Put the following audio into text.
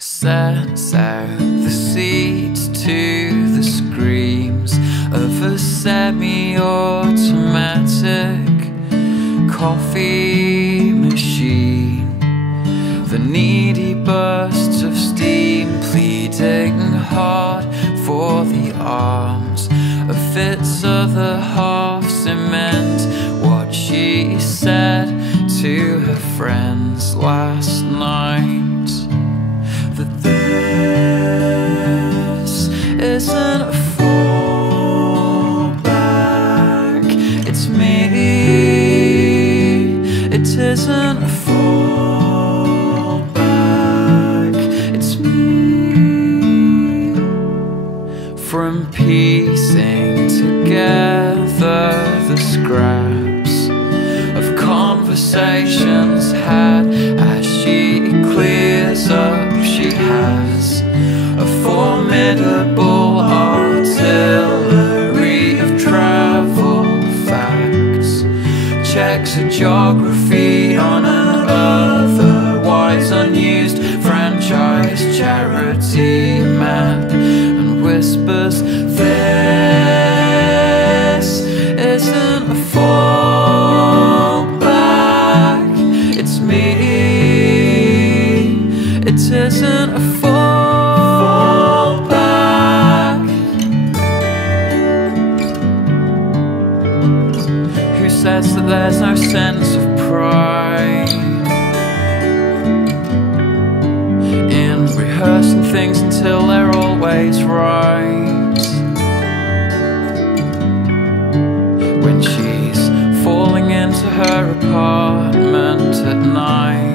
Sets out the seeds to the screams of a semi-automatic coffee machine. The needy bursts of steam pleading hard for the arms of its other half cement what she said to her friends last night. That this isn't a fallback, it's me. It isn't a fallback, it's me. From piecing together the scraps of conversations had as she clears up, she has a formidable artillery of travel facts. Checks her geography on an otherwise unused franchise charity map and whispers, this isn't a fallback, it's me. It isn't a fallback. Who says that there's no sense of pride in rehearsing things until they're always right? When she's falling into her apartment at night,